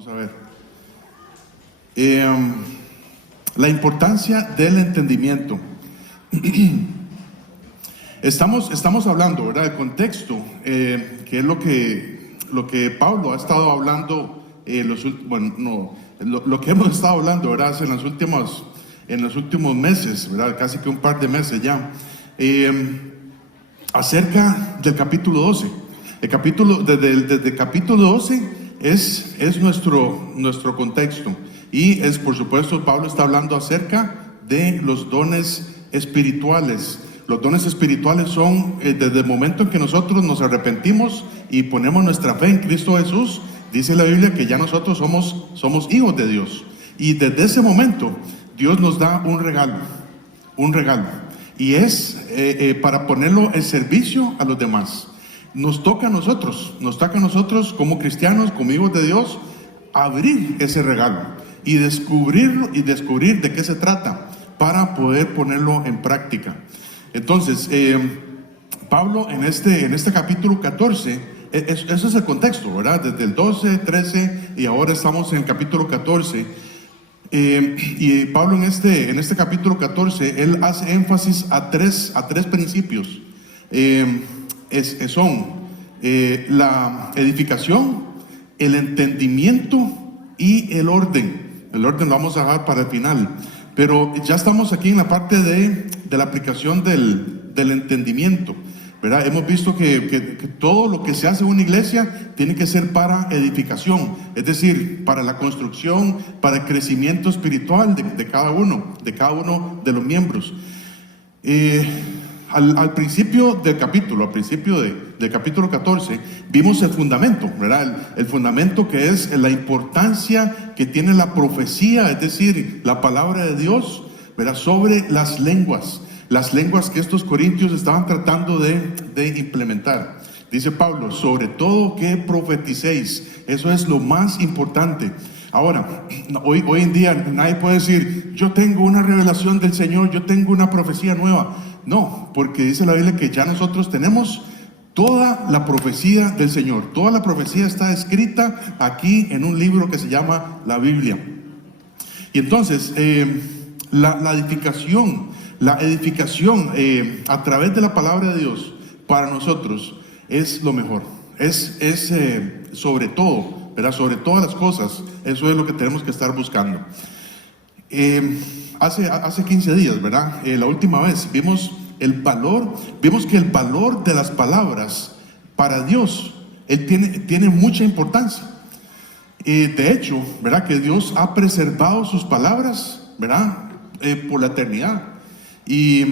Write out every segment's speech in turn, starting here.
Vamos a ver. La importancia del entendimiento. Estamos hablando, ¿verdad?, del contexto, que es lo que Pablo ha estado hablando, lo que hemos estado hablando, ¿verdad?, en los últimos meses, ¿verdad?, casi que un par de meses ya, acerca del capítulo 12. Desde el capítulo 12 es nuestro contexto, y por supuesto, Pablo está hablando acerca de los dones espirituales. Los dones espirituales son desde el momento en que nosotros nos arrepentimos y ponemos nuestra fe en Cristo Jesús. Dice la Biblia que ya nosotros somos hijos de Dios, y desde ese momento Dios nos da un regalo, y es para ponerlo en servicio a los demás. Nos toca a nosotros como cristianos, como hijos de Dios, abrir ese regalo y descubrir de qué se trata para poder ponerlo en práctica. Entonces, Pablo en este capítulo 14, ese es el contexto, ¿verdad? Desde el 12, 13 y ahora estamos en el capítulo 14. Y Pablo en este capítulo 14, él hace énfasis a tres principios. Son la edificación, el entendimiento y el orden. El orden lo vamos a dejar para el final, pero ya estamos aquí en la parte de la aplicación del entendimiento, ¿verdad? Hemos visto que todo lo que se hace en una iglesia tiene que ser para edificación, es decir, para la construcción, para el crecimiento espiritual de cada uno de los miembros. Al principio del capítulo 14, vimos el fundamento, ¿verdad? El fundamento, que es la importancia que tiene la profecía, es decir, la palabra de Dios, ¿verdad?, sobre las lenguas que estos corintios estaban tratando de implementar. Dice Pablo, sobre todo que profeticéis. Eso es lo más importante. Ahora, hoy en día nadie puede decir, yo tengo una revelación del Señor, yo tengo una profecía nueva. No, porque dice la Biblia que ya nosotros tenemos toda la profecía del Señor. Toda la profecía está escrita aquí en un libro que se llama la Biblia. Y entonces, la edificación a través de la palabra de Dios para nosotros es lo mejor. Es sobre todo, ¿verdad?, sobre todas las cosas, eso es lo que tenemos que estar buscando. Hace 15 días, ¿verdad?, la última vez vimos que el valor de las palabras para Dios, Él tiene mucha importancia. De hecho, ¿verdad?, que Dios ha preservado sus palabras, ¿verdad?, por la eternidad. Y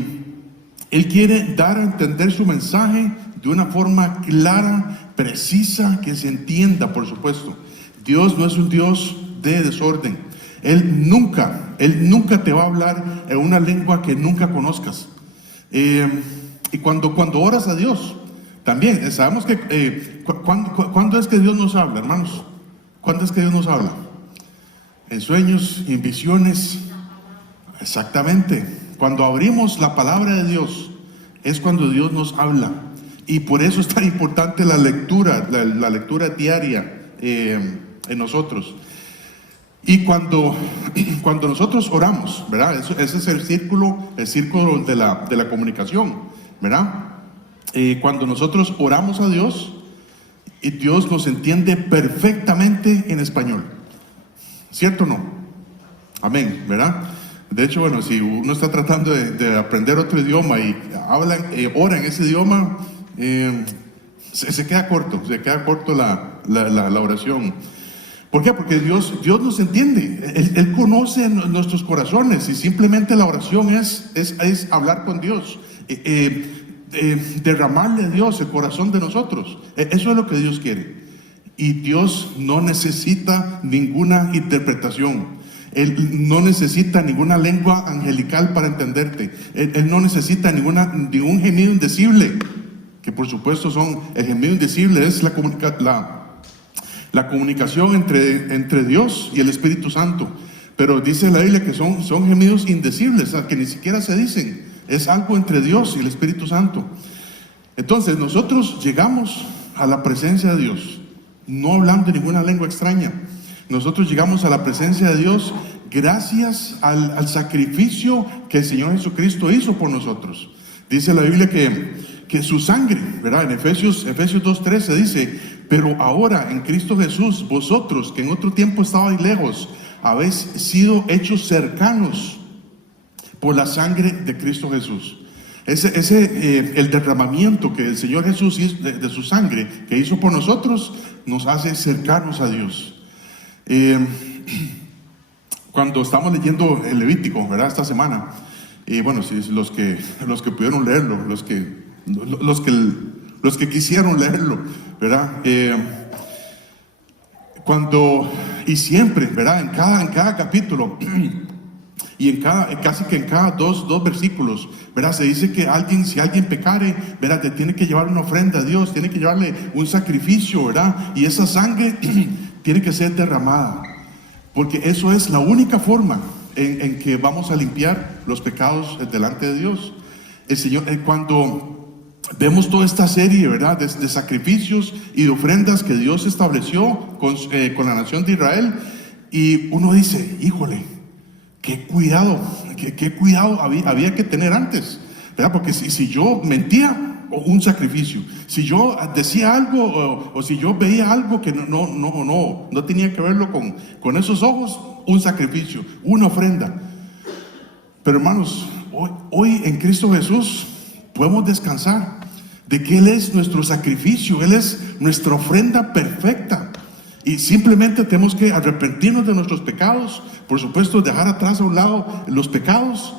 Él quiere dar a entender su mensaje de una forma clara, precisa, que se entienda, por supuesto. Dios no es un Dios de desorden. Él nunca te va a hablar en una lengua que nunca conozcas. Y cuando oras a Dios, también sabemos que ¿cuándo es que Dios nos habla, hermanos? ¿Cuándo es que Dios nos habla? En sueños, en visiones. Exactamente. Cuando abrimos la palabra de Dios es cuando Dios nos habla. Y por eso es tan importante la lectura diaria en nosotros. Y cuando nosotros oramos, ¿verdad? Ese es el círculo de la comunicación, ¿verdad? Cuando nosotros oramos a Dios, y Dios nos entiende perfectamente en español. ¿Cierto o no? Amén, ¿verdad? De hecho, bueno, si uno está tratando de aprender otro idioma y ora en ese idioma, se queda corto la oración. ¿Por qué? Porque Dios nos entiende. Él conoce nuestros corazones, y simplemente la oración es hablar con Dios, derramarle a Dios el corazón de nosotros. Eso es lo que Dios quiere. Y Dios no necesita ninguna interpretación. Él no necesita ninguna lengua angelical para entenderte. Él no necesita ningún gemido indecible, que por supuesto el gemido indecible es la comunicación entre Dios y el Espíritu Santo. Pero dice la Biblia que son gemidos indecibles, que ni siquiera se dicen. Es algo entre Dios y el Espíritu Santo. Entonces nosotros llegamos a la presencia de Dios no hablando ninguna lengua extraña, Nosotros llegamos a la presencia de Dios gracias al sacrificio que el Señor Jesucristo hizo por nosotros. Dice la Biblia que su sangre, ¿verdad? En Efesios 2:13 dice: pero ahora en Cristo Jesús, vosotros que en otro tiempo estabais lejos, habéis sido hechos cercanos por la sangre de Cristo Jesús. El derramamiento que el Señor Jesús hizo de su sangre que hizo por nosotros nos hace cercanos a Dios. Cuando estamos leyendo el Levítico, ¿verdad? Esta semana, bueno, si los que pudieron leerlo, los que quisieron leerlo, ¿verdad? Y siempre, ¿verdad? En cada capítulo y casi que en cada dos versículos, ¿verdad? Se dice que si alguien pecare, ¿verdad? Te tiene que llevar una ofrenda a Dios, tiene que llevarle un sacrificio, ¿verdad? Y esa sangre tiene que ser derramada, porque eso es la única forma en que vamos a limpiar los pecados delante de Dios. El Señor, cuando vemos toda esta serie, ¿verdad? De sacrificios y de ofrendas que Dios estableció con la nación de Israel, y uno dice: híjole, qué cuidado había que tener antes, ¿verdad? Porque si yo mentía, un sacrificio. Si yo decía algo o si yo veía algo que no tenía que verlo con esos ojos, un sacrificio, una ofrenda. Pero hermanos, hoy en Cristo Jesús podemos descansar de que Él es nuestro sacrificio, Él es nuestra ofrenda perfecta. Y simplemente tenemos que arrepentirnos de nuestros pecados, por supuesto dejar atrás a un lado los pecados,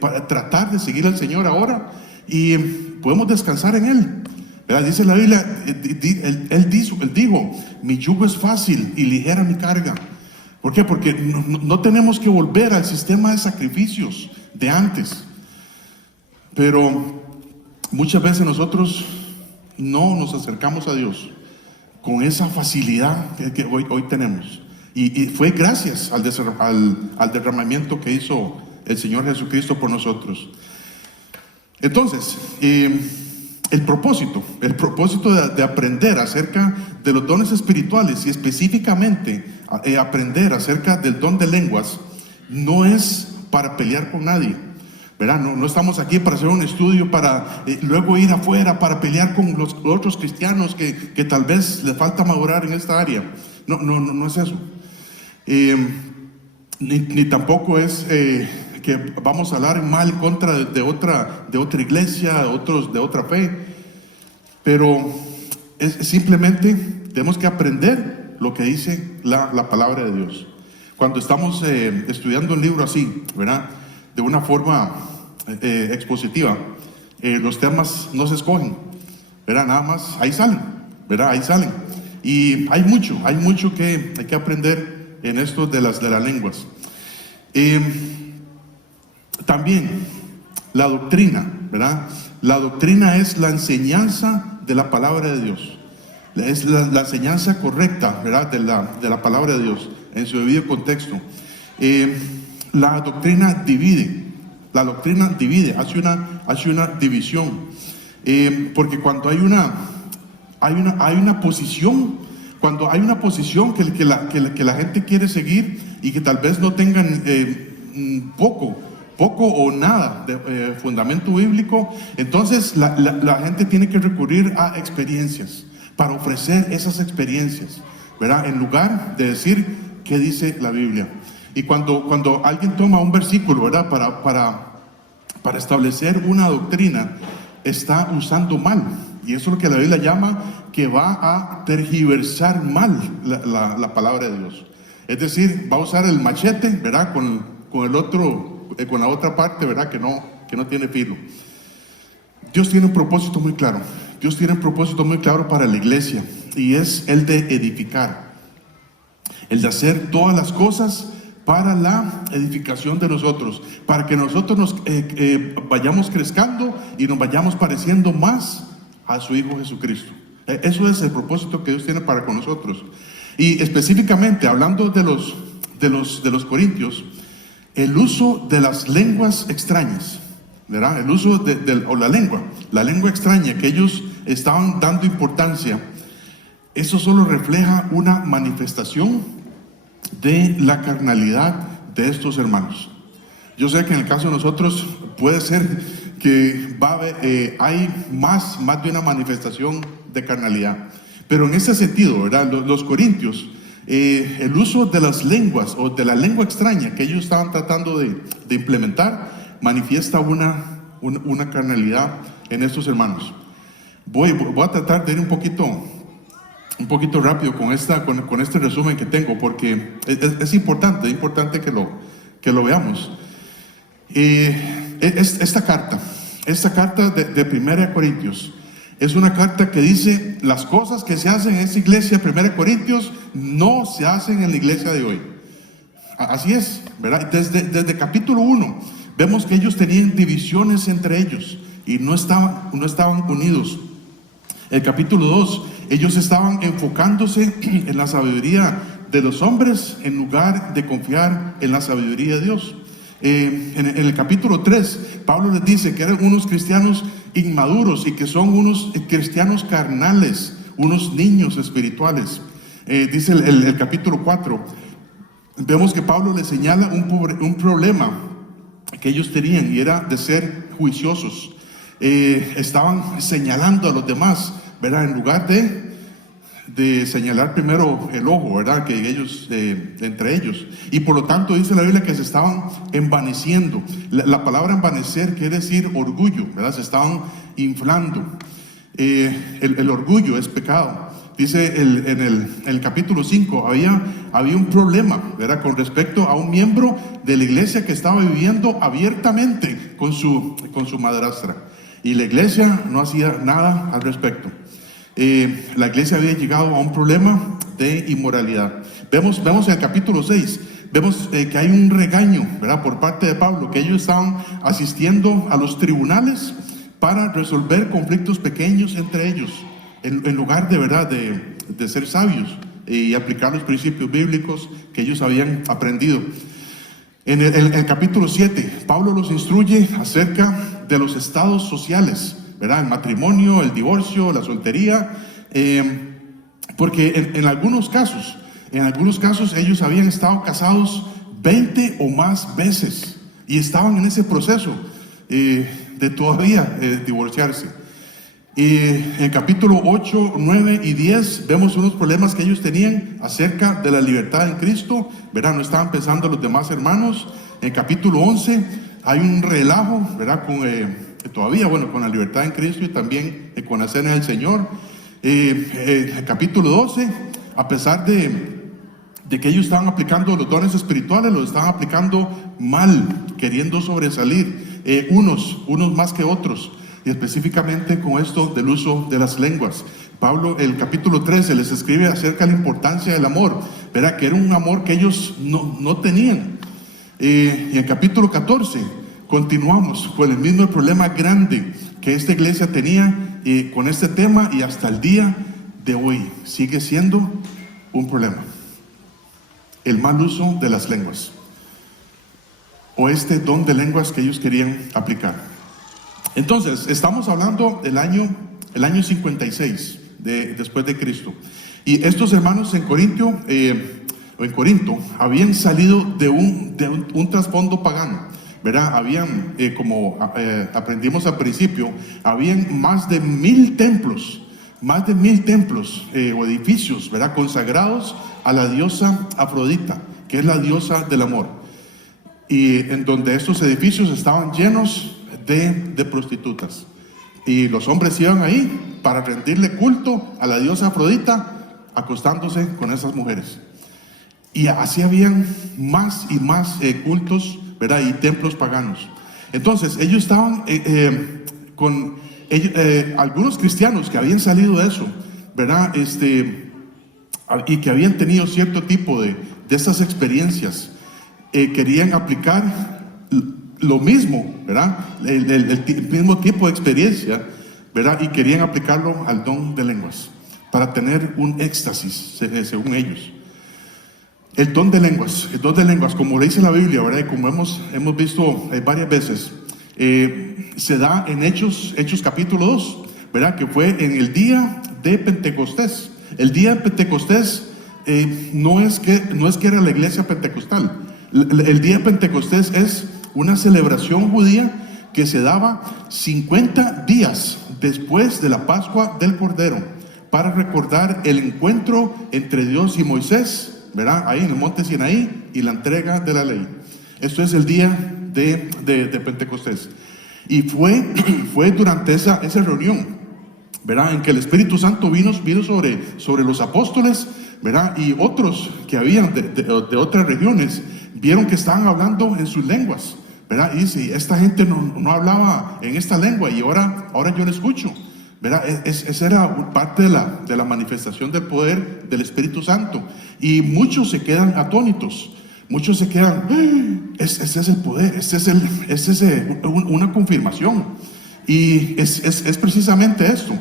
para tratar de seguir al Señor ahora, y podemos descansar en Él, ¿verdad? Dice la Biblia, Él dijo: mi yugo es fácil y ligera mi carga. ¿Por qué? Porque no tenemos que volver al sistema de sacrificios de antes. Pero muchas veces nosotros no nos acercamos a Dios con esa facilidad que hoy tenemos. Y fue gracias al derramamiento que hizo el Señor Jesucristo por nosotros. Entonces, el propósito de aprender acerca de los dones espirituales, y específicamente aprender acerca del don de lenguas, no es para pelear con nadie, ¿verdad? No estamos aquí para hacer un estudio para luego ir afuera para pelear con los otros cristianos que tal vez les falta madurar en esta área. No es eso. Ni tampoco es que vamos a hablar mal en contra de otra iglesia, de otra fe, pero simplemente tenemos que aprender lo que dice la palabra de Dios. Cuando estamos estudiando un libro así, ¿verdad? De una forma expositiva, los temas no se escogen, ¿verdad? Nada más ahí salen, ¿verdad? Ahí salen. Y hay mucho que hay que aprender en esto de las lenguas. También la doctrina, ¿verdad? La doctrina es la enseñanza de la palabra de Dios. Es la enseñanza correcta, ¿verdad? De la palabra de Dios en su debido contexto. La doctrina divide. Hace una división. Porque cuando hay una posición, cuando hay una posición que la gente quiere seguir y que tal vez no tengan poco o nada de fundamento bíblico, entonces la gente tiene que recurrir a experiencias para ofrecer esas experiencias, ¿verdad? En lugar de decir qué dice la Biblia. Y cuando alguien toma un versículo, ¿verdad? Para establecer una doctrina, está usando mal. Y eso es lo que la Biblia llama que va a tergiversar mal la palabra de Dios. Es decir, va a usar el machete, ¿verdad? Con la otra parte, ¿verdad? Que no tiene filo. Dios tiene un propósito muy claro. Dios tiene un propósito muy claro para la iglesia, y es el de edificar, el de hacer todas las cosas para la edificación de nosotros, para que nosotros nos vayamos crezcando y nos vayamos pareciendo más a su Hijo Jesucristo. Eso es el propósito que Dios tiene para con nosotros. Y específicamente hablando de los corintios, el uso de las lenguas extrañas, ¿verdad? El uso la lengua extraña que ellos estaban dando importancia, eso solo refleja una manifestación de la carnalidad de estos hermanos. Yo sé que en el caso de nosotros puede ser que hay más de una manifestación de carnalidad, pero en ese sentido, ¿verdad? Los corintios, el uso de las lenguas o de la lengua extraña que ellos estaban tratando de implementar manifiesta una carnalidad en estos hermanos. Voy a tratar de ir un poquito rápido con este resumen que tengo, porque es importante que lo veamos. Esta carta de 1 Corintios es una carta que dice: las cosas que se hacen en esta iglesia, 1 Corintios, no se hacen en la iglesia de hoy. Así es, ¿verdad? Desde capítulo 1 vemos que ellos tenían divisiones entre ellos y no estaban unidos. El capítulo 2, ellos estaban enfocándose en la sabiduría de los hombres en lugar de confiar en la sabiduría de Dios. En el capítulo 3, Pablo les dice que eran unos cristianos inmaduros y que son unos cristianos carnales, unos niños espirituales. Dice el capítulo 4, vemos que Pablo les señala un problema que ellos tenían, y era de ser juiciosos. Estaban señalando a los demás, ¿verdad? En lugar de señalar primero el ojo, ¿verdad? Que ellos, entre ellos. Y por lo tanto dice la Biblia que se estaban envaneciendo. La palabra envanecer quiere decir orgullo, ¿verdad? Se estaban inflando. El orgullo es pecado. Dice en el capítulo 5, había un problema, ¿verdad? Con respecto a un miembro de la iglesia que estaba viviendo abiertamente con su madrastra. Y la iglesia no hacía nada al respecto. La iglesia había llegado a un problema de inmoralidad. Vemos en el capítulo 6, vemos que hay un regaño, ¿verdad? Por parte de Pablo, que ellos estaban asistiendo a los tribunales para resolver conflictos pequeños entre ellos, en lugar de verdad de ser sabios y aplicar los principios bíblicos que ellos habían aprendido. En el capítulo 7, Pablo los instruye acerca de los estados sociales, ¿verdad? El matrimonio, el divorcio, la soltería, porque en algunos casos ellos habían estado casados 20 o más veces y estaban en ese proceso de todavía divorciarse. En el capítulo 8, 9 y 10 vemos unos problemas que ellos tenían acerca de la libertad en Cristo, ¿verdad? No estaban pensando los demás hermanos. En el capítulo 11 hay un relajo, ¿verdad? Con la libertad en Cristo y también con la cena del Señor. El capítulo 12, a pesar de que ellos estaban aplicando los dones espirituales, los estaban aplicando mal, queriendo sobresalir, unos más que otros, y específicamente con esto del uso de las lenguas. Pablo, el capítulo 13, les escribe acerca de la importancia del amor, ¿verdad? Que era un amor que ellos no tenían. Y en el capítulo 14 continuamos con el mismo problema grande que esta iglesia tenía con este tema, y hasta el día de hoy sigue siendo un problema: el mal uso de las lenguas, o este don de lenguas que ellos querían aplicar. Entonces, estamos hablando del año 56 después de Cristo, y estos hermanos en Corinto habían salido de un trasfondo pagano, ¿verdad? Habían, como aprendimos al principio, habían más de 1000 templos o edificios, ¿verdad? Consagrados a la diosa Afrodita, que es la diosa del amor, y en donde estos edificios estaban llenos de prostitutas, y los hombres iban ahí para rendirle culto a la diosa Afrodita, acostándose con esas mujeres. Y así habían más y más cultos, ¿verdad? Y templos paganos. Entonces ellos estaban algunos cristianos que habían salido de eso, ¿verdad? Y que habían tenido cierto tipo de esas experiencias, querían aplicar lo mismo, ¿verdad? El mismo tipo de experiencia, ¿verdad? Y querían aplicarlo al don de lenguas para tener un éxtasis, según ellos. El don de lenguas, como le dice la Biblia, ¿verdad? Y como hemos visto varias veces, se da en Hechos capítulo 2, ¿verdad? Que fue en el día de Pentecostés. El día de Pentecostés, no es que era la iglesia pentecostal. El día de Pentecostés es una celebración judía que se daba 50 días después de la Pascua del Cordero, para recordar el encuentro entre Dios y Moisés, ¿verdad? Ahí en el monte Sinaí, y la entrega de la ley. Esto es el día de Pentecostés. Y fue durante esa reunión, ¿verdad?, en que el Espíritu Santo vino sobre los apóstoles, ¿verdad? Y otros que habían de otras regiones vieron que estaban hablando en sus lenguas, ¿verdad? Y dice, esta gente no hablaba en esta lengua y ahora yo la escucho, ¿verdad? Esa era parte de la manifestación del poder del Espíritu Santo. Y muchos se quedan atónitos. Muchos se quedan, ese es el poder, ese es una confirmación. Y es precisamente esto.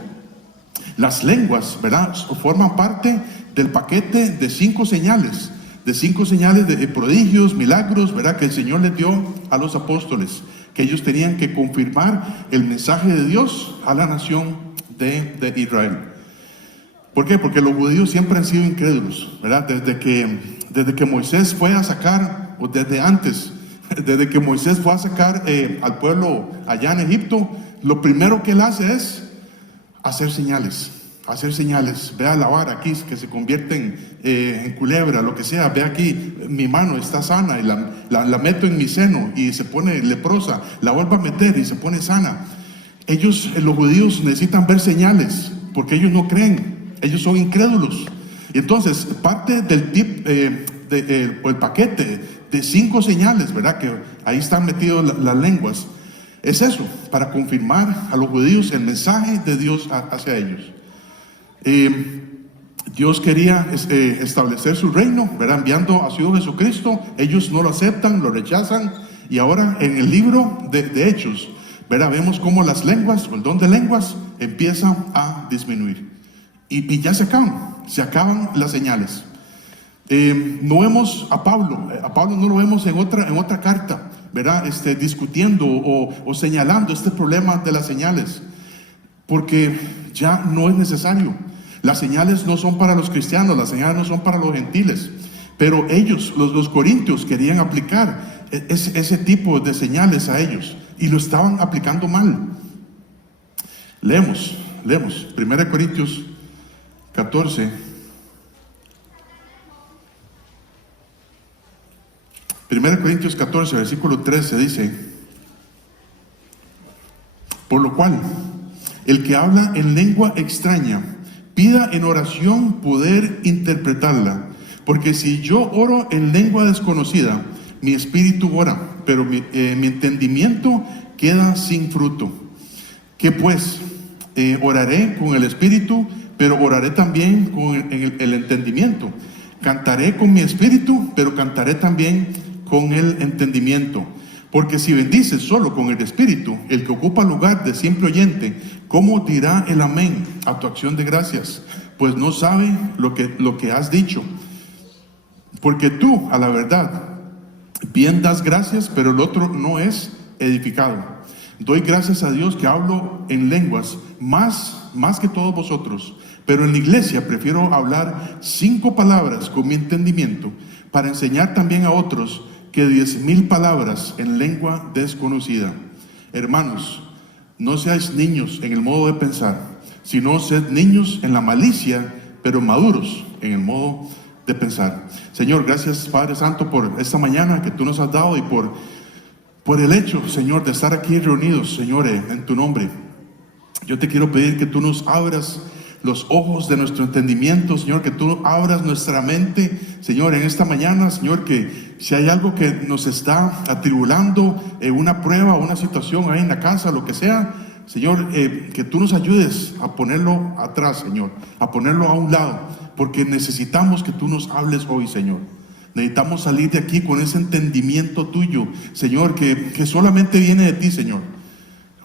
Las lenguas, ¿verdad?, forman parte del paquete de 5 señales, de prodigios, milagros, ¿verdad?, que el Señor les dio a los apóstoles, que ellos tenían que confirmar el mensaje de Dios a la nación de Israel. ¿Por qué? Porque los judíos siempre han sido incrédulos, ¿verdad? Desde que Moisés fue a sacar, o desde que Moisés fue a sacar al pueblo allá en Egipto, lo primero que él hace es hacer señales. Vea la vara aquí que se convierte en culebra, lo que sea. Ve aquí, mi mano está sana y la meto en mi seno y se pone leprosa, la vuelvo a meter y se pone sana. Los judíos necesitan ver señales porque ellos no creen. Ellos son incrédulos. Y entonces, parte del el paquete de 5 señales, ¿verdad?, que ahí están metidas las lenguas, es eso, para confirmar a los judíos el mensaje de Dios hacia ellos. Dios quería establecer su reino, ¿verdad?, enviando a su Hijo Jesucristo. Ellos no lo aceptan, lo rechazan. Y ahora en el libro de Hechos, ¿verdad?, vemos cómo las lenguas, o el don de lenguas, empieza a disminuir. Y ya se acaban las señales. No vemos a Pablo no lo vemos en otra carta, ¿verdad?, discutiendo o señalando este problema de las señales, porque ya no es necesario. Las señales no son para los cristianos, las señales no son para los gentiles, pero ellos, los corintios, querían aplicar ese tipo de señales a ellos y lo estaban aplicando mal. Leemos 1 Corintios 14. 1 Corintios 14, versículo 13 dice: por lo cual, el que habla en lengua extraña, pida en oración poder interpretarla, porque si yo oro en lengua desconocida, mi espíritu ora, pero mi entendimiento queda sin fruto. ¿Qué pues? Oraré con el espíritu, pero oraré también con el entendimiento. Cantaré con mi espíritu, pero cantaré también con el entendimiento. Porque si bendices solo con el espíritu, el que ocupa lugar de simple oyente, ¿cómo dirá el amén a tu acción de gracias? Pues no sabe lo que has dicho. Porque tú, a la verdad, bien das gracias, pero el otro no es edificado. Doy gracias a Dios que hablo en lenguas más que todos vosotros, pero en la iglesia prefiero hablar 5 palabras con mi entendimiento para enseñar también a otros que 10,000 palabras en lengua desconocida. Hermanos, no seáis niños en el modo de pensar, sino sed niños en la malicia, pero maduros en el modo de pensar. Señor, gracias, Padre Santo, por esta mañana que tú nos has dado y por el hecho, Señor, de estar aquí reunidos, Señor, en tu nombre. Yo te quiero pedir que tú nos abras los ojos de nuestro entendimiento, Señor, que tú abras nuestra mente, Señor, en esta mañana, Señor, que si hay algo que nos está atribulando, una prueba, una situación ahí en la casa, lo que sea, Señor, que tú nos ayudes a ponerlo atrás, Señor, a ponerlo a un lado, porque necesitamos que tú nos hables hoy, Señor. Necesitamos salir de aquí con ese entendimiento tuyo, Señor, que solamente viene de ti, Señor.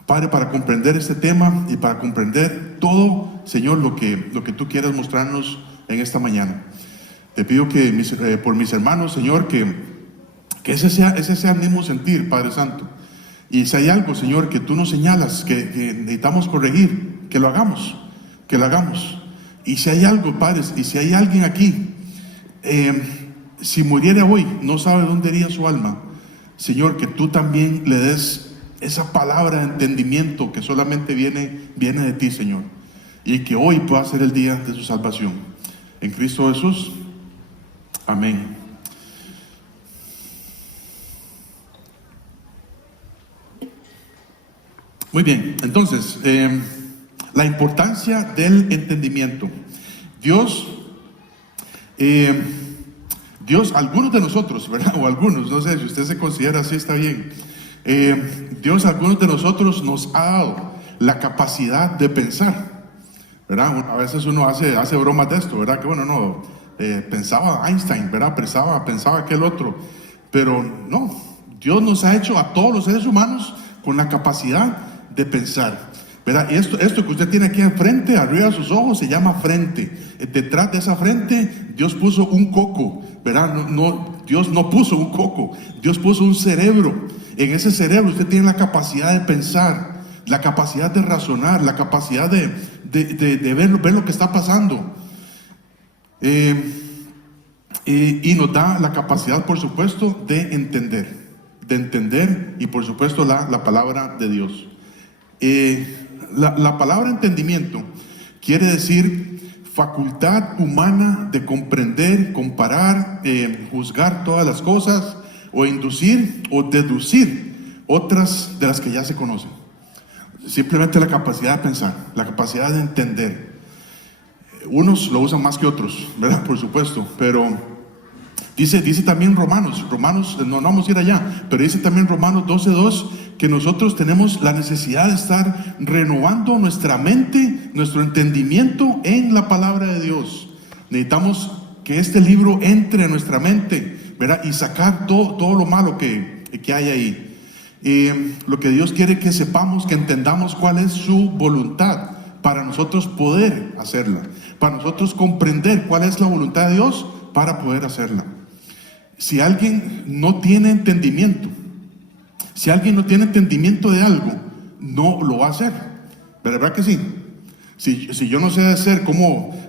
Padre, para comprender este tema y para comprender todo, Señor, lo que tú quieras mostrarnos en esta mañana. Te pido que por mis hermanos, Señor, que ese sea el mismo sentir, Padre Santo. Y si hay algo, Señor, que tú nos señalas, que necesitamos corregir, que lo hagamos. Y si hay algo, Padre, y si hay alguien aquí si muriera hoy, no sabe dónde iría su alma. Señor, que tú también le des esa palabra de entendimiento que solamente viene de ti, Señor, y que hoy pueda ser el día de su salvación. En Cristo Jesús, amén. Muy bien, entonces, la importancia del entendimiento. Dios, algunos de nosotros, ¿verdad? O algunos, no sé, si usted se considera así, está bien. Dios, algunos de nosotros nos ha dado la capacidad de pensar, ¿verdad? A veces uno hace bromas de esto, ¿verdad? Que bueno, no, pensaba Einstein, ¿verdad? Pensaba aquel otro, pero no, Dios nos ha hecho a todos los seres humanos con la capacidad de pensar, ¿verdad? Y esto que usted tiene aquí enfrente, arriba de sus ojos, se llama frente. Detrás de esa frente, Dios puso un coco, ¿verdad? Dios no puso un coco, Dios puso un cerebro. En ese cerebro usted tiene la capacidad de pensar, la capacidad de razonar, la capacidad de ver lo que está pasando. Y nos da la capacidad, por supuesto, de entender y por supuesto la palabra de Dios. La palabra entendimiento quiere decir facultad humana de comprender, comparar, juzgar todas las cosas, o inducir o deducir otras de las que ya se conocen. Simplemente la capacidad de pensar, la capacidad de entender. Unos lo usan más que otros, ¿verdad? Por supuesto, pero dice también Romanos, no vamos a ir allá, pero dice también Romanos 12:2 que nosotros tenemos la necesidad de estar renovando nuestra mente, nuestro entendimiento en la palabra de Dios. Necesitamos que este libro entre a nuestra mente, ¿verdad? Y sacar todo lo malo que hay ahí. Lo que Dios quiere que sepamos, que entendamos cuál es su voluntad para nosotros poder hacerla, para nosotros comprender cuál es la voluntad de Dios para poder hacerla. Si alguien no tiene entendimiento, de algo, no lo va a hacer, ¿verdad que sí? Si yo no sé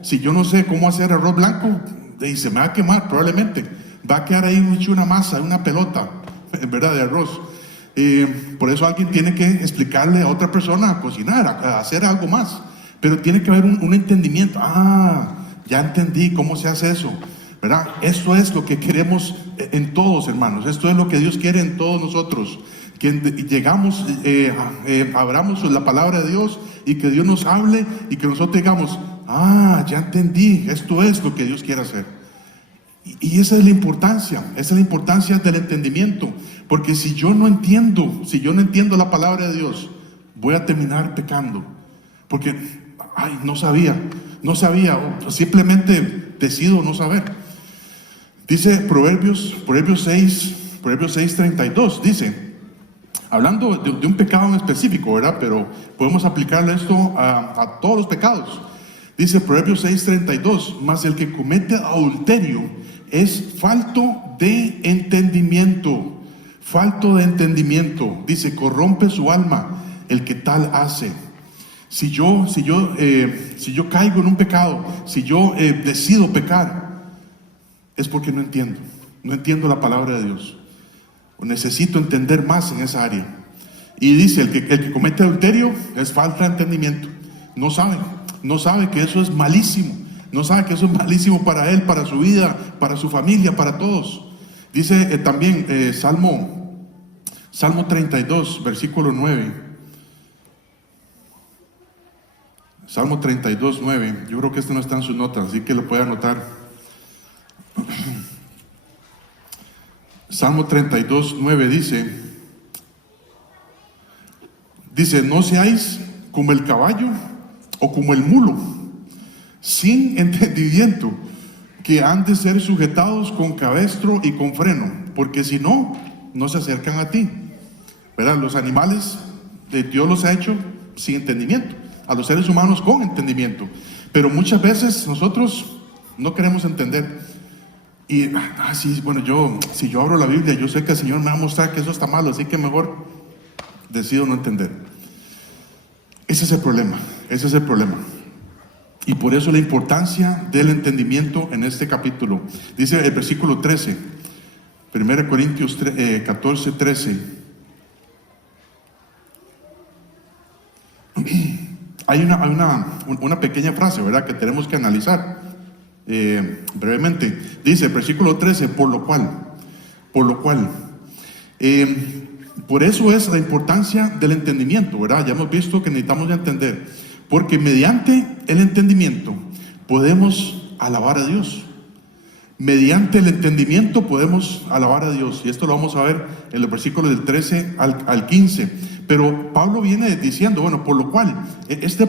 si yo no sé cómo hacer arroz blanco, y se me va a quemar probablemente, va a quedar ahí hecho una masa, una pelota, ¿verdad? De arroz. Por eso alguien tiene que explicarle a otra persona a cocinar, a hacer algo más, pero tiene que haber un entendimiento. Ya entendí cómo se hace eso, ¿verdad? Esto es lo que queremos en todos, hermanos. Esto es lo que Dios quiere en todos nosotros, que llegamos, abramos la palabra de Dios y que Dios nos hable y que nosotros digamos, ya entendí, esto es lo que Dios quiere hacer. Y esa es la importancia del entendimiento, porque si yo no entiendo la palabra de Dios, voy a terminar pecando, porque no sabía, o simplemente decido no saber. Dice Proverbios 6:32, dice, hablando de un pecado en específico, ¿verdad? Pero podemos aplicarle esto a todos los pecados. Dice Proverbios 6:32, mas el que comete adulterio es falto de entendimiento. Dice, corrompe su alma el que tal hace. Si yo caigo en un pecado, si yo decido pecar, es porque no entiendo la palabra de Dios. Necesito entender más en esa área. Y dice, el que comete adulterio es falta de entendimiento. No sabe que eso es malísimo. No sabe que eso es malísimo para él, para su vida, para su familia, para todos. Dice también Salmo 32, versículo 9. Salmo 32, 9. Yo creo que este no está en sus notas, así que lo puede anotar. Salmo 32, 9 dice, no seáis como el caballo o como el mulo, sin entendimiento, que han de ser sujetados con cabestro y con freno, porque si no, no se acercan a ti, ¿verdad? Los animales, Dios los ha hecho sin entendimiento, a los seres humanos con entendimiento, pero muchas veces nosotros no queremos entender. Y, sí, bueno, si yo abro la Biblia, yo sé que el Señor me va a mostrar que eso está malo, así que mejor decido no entender. Ese es el problema. Y por eso la importancia del entendimiento en este capítulo. Dice el versículo 13, 1 Corintios 14, 13. Hay una pequeña frase, ¿verdad?, que tenemos que analizar brevemente. Dice el versículo 13, por lo cual. Por eso es la importancia del entendimiento, ¿verdad? Ya hemos visto que necesitamos entender. Porque mediante el entendimiento podemos alabar a Dios. Mediante el entendimiento podemos alabar a Dios. Y esto lo vamos a ver en los versículos del 13 al 15. Pero Pablo viene diciendo, bueno, por lo cual,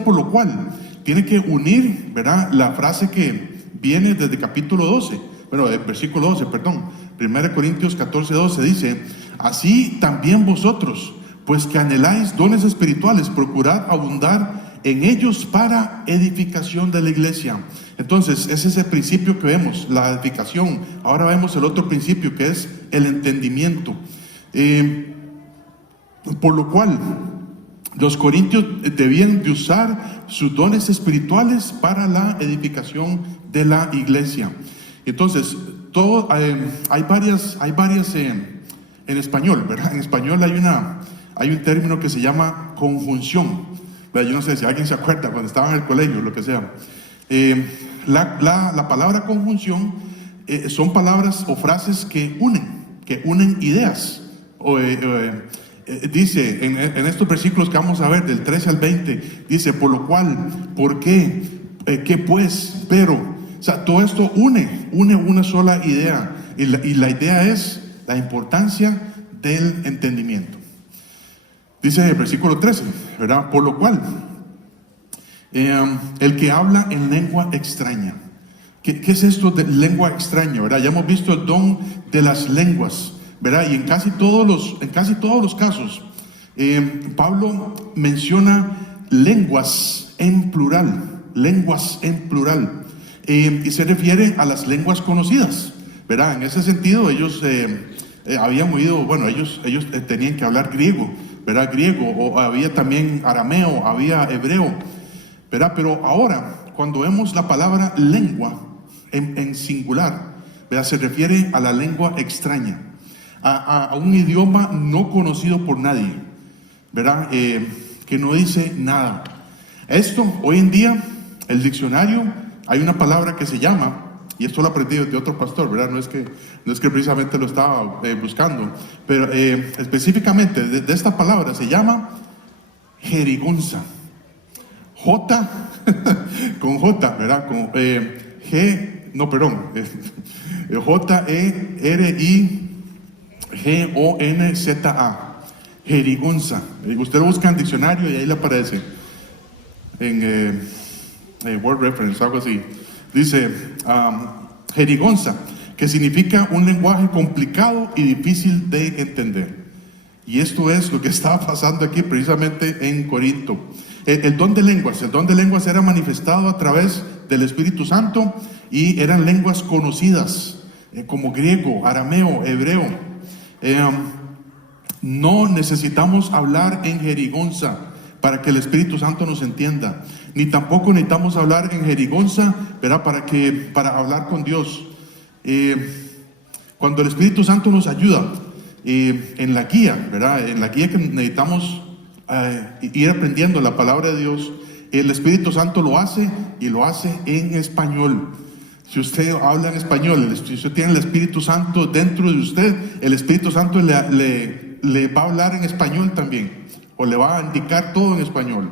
por lo cual, tiene que unir, ¿verdad?, la frase que viene desde capítulo 12. Bueno, el versículo 12, perdón. 1 Corintios 14, 12 dice, así también vosotros, pues que anheláis dones espirituales, procurad abundar en ellos para edificación de la iglesia. Entonces, ese es el principio que vemos, la edificación. Ahora vemos el otro principio, que es el entendimiento. Por lo cual, los corintios debían de usar sus dones espirituales para la edificación de la iglesia. Entonces, hay varias en español, ¿verdad? En español hay un término que se llama conjunción. Yo no sé si alguien se acuerda cuando estaba en el colegio, lo que sea. La palabra conjunción son palabras o frases que unen ideas. Dice en estos versículos que vamos a ver, del 13 al 20, dice, por lo cual, ¿por qué? ¿Qué pues? Pero, o sea, todo esto une una sola idea. Y la idea es la importancia del entendimiento. Dice el versículo 13, ¿verdad? Por lo cual, el que habla en lengua extraña. ¿Qué es esto de lengua extraña, verdad? Ya hemos visto el don de las lenguas, ¿verdad? Y en casi todos los casos, Pablo menciona lenguas en plural, y se refiere a las lenguas conocidas, ¿verdad? En ese sentido, ellos habían oído, bueno, ellos tenían que hablar griego, ¿verdad? Griego, o había también arameo, había hebreo, ¿verdad? Pero ahora, cuando vemos la palabra lengua en singular, ¿verdad?, se refiere a la lengua extraña, a un idioma no conocido por nadie, ¿verdad? Que no dice nada. Esto, hoy en día, el diccionario, hay una palabra que se llama, y esto lo aprendí de otro pastor, ¿verdad? No es que precisamente lo estaba buscando, pero específicamente de esta palabra se llama jerigonza. Con J, ¿verdad? Con Jerigonza. Jerigonza. Usted lo busca en diccionario y ahí le aparece. En Word Reference, algo así. Dice jerigonza, que significa un lenguaje complicado y difícil de entender. Y esto es lo que estaba pasando aquí precisamente en Corinto. El don de lenguas era manifestado a través del Espíritu Santo y eran lenguas conocidas, como griego, arameo, hebreo. No necesitamos hablar en jerigonza para que el Espíritu Santo nos entienda, ni tampoco necesitamos hablar en jerigonza, ¿verdad?, para hablar con Dios. Cuando el Espíritu Santo nos ayuda en la guía, ¿verdad?, en la guía que necesitamos ir aprendiendo la palabra de Dios, el Espíritu Santo lo hace, y lo hace en español. Si usted habla en español, si usted tiene el Espíritu Santo dentro de usted, el Espíritu Santo le va a hablar en español también, o le va a indicar todo en español.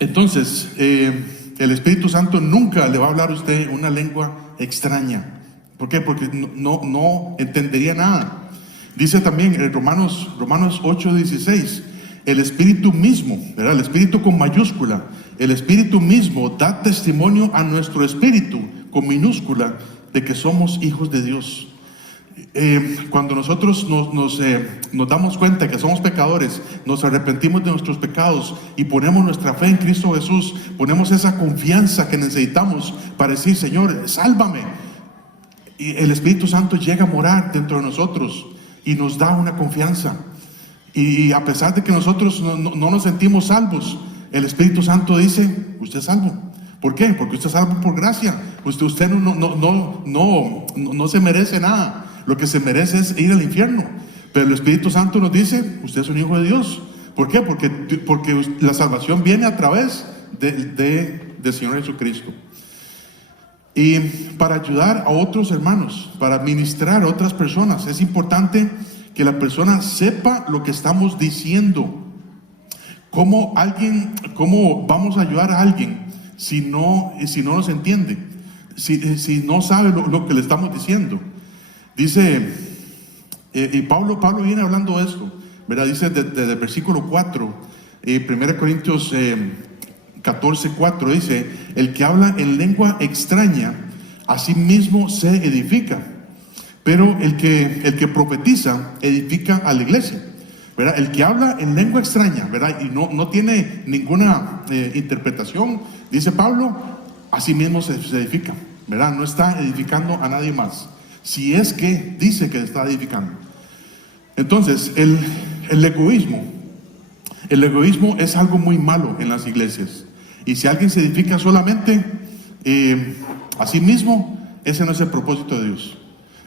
Entonces, el Espíritu Santo nunca le va a hablar a usted una lengua extraña. ¿Por qué? Porque no entendería nada. Dice también en Romanos 8:16, el Espíritu mismo, ¿verdad?, el Espíritu con mayúscula, el Espíritu mismo da testimonio a nuestro espíritu con minúscula de que somos hijos de Dios. Cuando nosotros nos damos cuenta que somos pecadores, nos arrepentimos de nuestros pecados y ponemos nuestra fe en Cristo Jesús, ponemos esa confianza que necesitamos para decir, Señor, sálvame, y el Espíritu Santo llega a morar dentro de nosotros y nos da una confianza. Y a pesar de que nosotros no nos sentimos salvos, el Espíritu Santo dice, usted es salvo. ¿Por qué? Porque usted es salvo por gracia. Usted no se merece nada. Lo que se merece es ir al infierno. Pero el Espíritu Santo nos dice, usted es un hijo de Dios. ¿Por qué? Porque la salvación viene a través del Señor Jesucristo. Y para ayudar a otros hermanos, para ministrar a otras personas, es importante que la persona sepa lo que estamos diciendo. ¿Cómo vamos a ayudar a alguien si no nos entiende? Si no sabe lo que le estamos diciendo. Dice, y Pablo viene hablando de esto, ¿verdad? Dice desde el versículo 4, 1 Corintios 14:4, dice, el que habla en lengua extraña, a sí mismo se edifica, pero el que profetiza, edifica a la iglesia, ¿verdad? El que habla en lengua extraña, ¿verdad? Y no tiene ninguna interpretación, dice Pablo, a sí mismo se edifica, ¿verdad? No está edificando a nadie más, si es que dice que está edificando. Entonces, el egoísmo es algo muy malo en las iglesias. Y si alguien se edifica solamente a sí mismo, ese no es el propósito de Dios.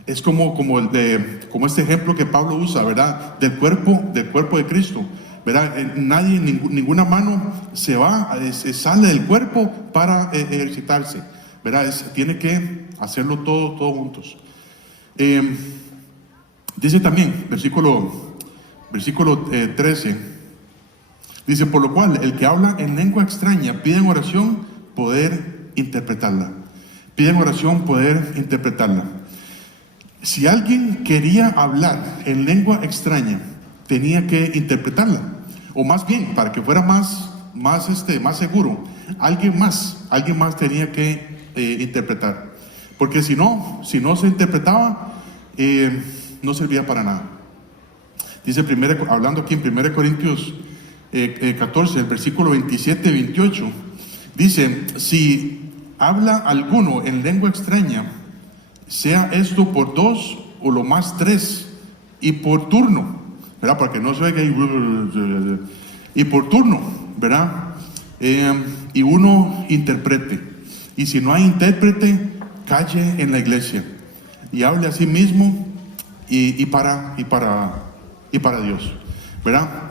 Es como este ejemplo que Pablo usa, ¿verdad? Del cuerpo de Cristo, ¿verdad? Nadie, ninguna mano se sale del cuerpo para ejercitarse, ¿verdad? Tiene que hacerlo todos juntos. Dice también, versículo 13, dice, por lo cual, el que habla en lengua extraña, pide en oración poder interpretarla. Pide en oración poder interpretarla. Si alguien quería hablar en lengua extraña, tenía que interpretarla. O más bien, para que fuera más seguro, alguien más tenía que interpretar. Porque si no se interpretaba, no servía para nada. Dice hablando aquí en 1 Corintios 14, el versículo 27 y 28, dice, si habla alguno en lengua extraña, sea esto por 2 o lo más 3, y por turno, ¿verdad? Para que no se oiga y por turno, ¿verdad? Y uno interprete. Y si no hay intérprete, calle en la iglesia y hable a sí mismo y para Dios, ¿verdad?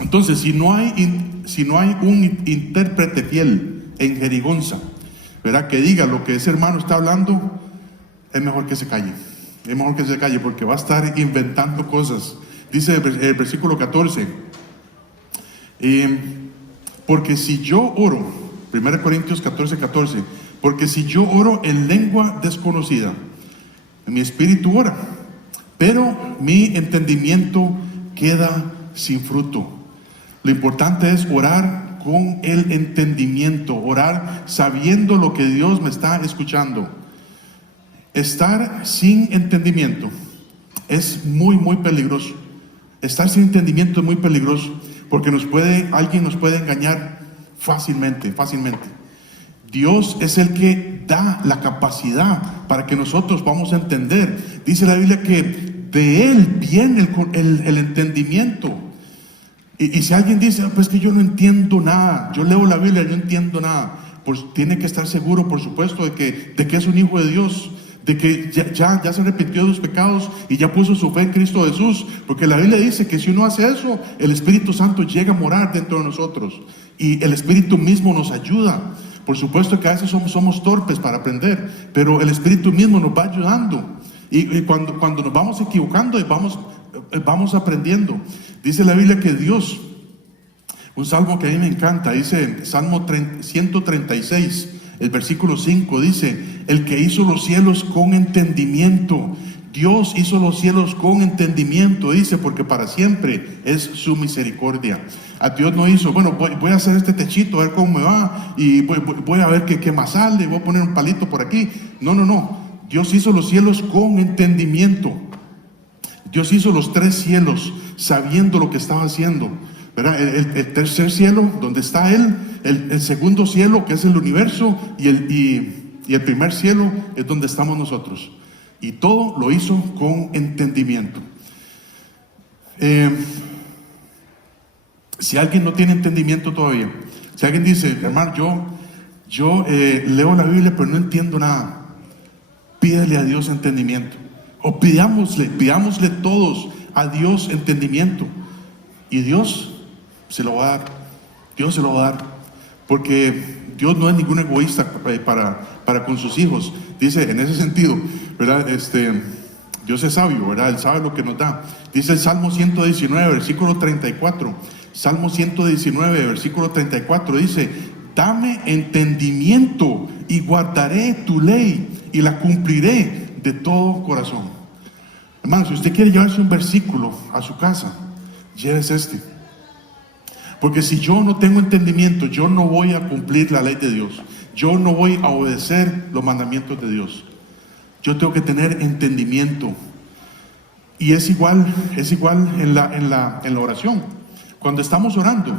Entonces, si no hay un intérprete fiel en jerigonza, ¿verdad? Que diga lo que ese hermano está hablando, es mejor que se calle. Es mejor que se calle porque va a estar inventando cosas. Dice el versículo 14, porque si yo oro, 1 Corintios 14, porque si yo oro en lengua desconocida, mi espíritu ora, pero mi entendimiento queda sin fruto. Lo importante es orar con el entendimiento, orar sabiendo lo que Dios me está escuchando. Estar sin entendimiento es muy peligroso. Estar sin entendimiento es muy peligroso porque alguien nos puede engañar fácilmente. Dios es el que da la capacidad para que nosotros vamos a entender. Dice la Biblia que de Él viene el entendimiento. Y si alguien dice, pues que yo no entiendo nada, yo leo la Biblia y no entiendo nada, pues tiene que estar seguro, por supuesto, de que es un hijo de Dios, de que ya se arrepintió de sus pecados y ya puso su fe en Cristo Jesús, porque la Biblia dice que si uno hace eso, el Espíritu Santo llega a morar dentro de nosotros y el Espíritu mismo nos ayuda. Por supuesto que a veces somos torpes para aprender, pero el Espíritu mismo nos va ayudando y cuando nos vamos equivocando y vamos aprendiendo. Dice la Biblia que Dios, un salmo que a mí me encanta, dice Salmo 136, el versículo 5, dice, el que hizo los cielos con entendimiento. Dios hizo los cielos con entendimiento, dice, porque para siempre es su misericordia. A Dios no hizo, bueno, voy a hacer este techito, a ver cómo me va, y voy a ver qué más sale, voy a poner un palito por aquí. No. Dios hizo los cielos con entendimiento. Dios hizo los 3 cielos sabiendo lo que estaba haciendo, ¿verdad? El tercer cielo, donde está Él, el segundo cielo, que es el universo, y el primer cielo es donde estamos nosotros. Y todo lo hizo con entendimiento. Si alguien no tiene entendimiento todavía, si alguien dice, hermano, yo leo la Biblia pero no entiendo nada, pídele a Dios entendimiento. O pidámosle todos a Dios entendimiento. Y Dios se lo va a dar. Dios se lo va a dar. Porque Dios no es ningún egoísta para con sus hijos. Dice en ese sentido, ¿verdad? Dios es sabio, ¿verdad? Él sabe lo que nos da. Dice el Salmo 119, versículo 34. Salmo 119, versículo 34 dice: dame entendimiento y guardaré tu ley y la cumpliré de todo corazón. Hermano, si usted quiere llevarse un versículo a su casa, llévese este. Porque si yo no tengo entendimiento, yo no voy a cumplir la ley de Dios. Yo no voy a obedecer los mandamientos de Dios. Yo tengo que tener entendimiento. Y es igual en la oración. Cuando estamos orando,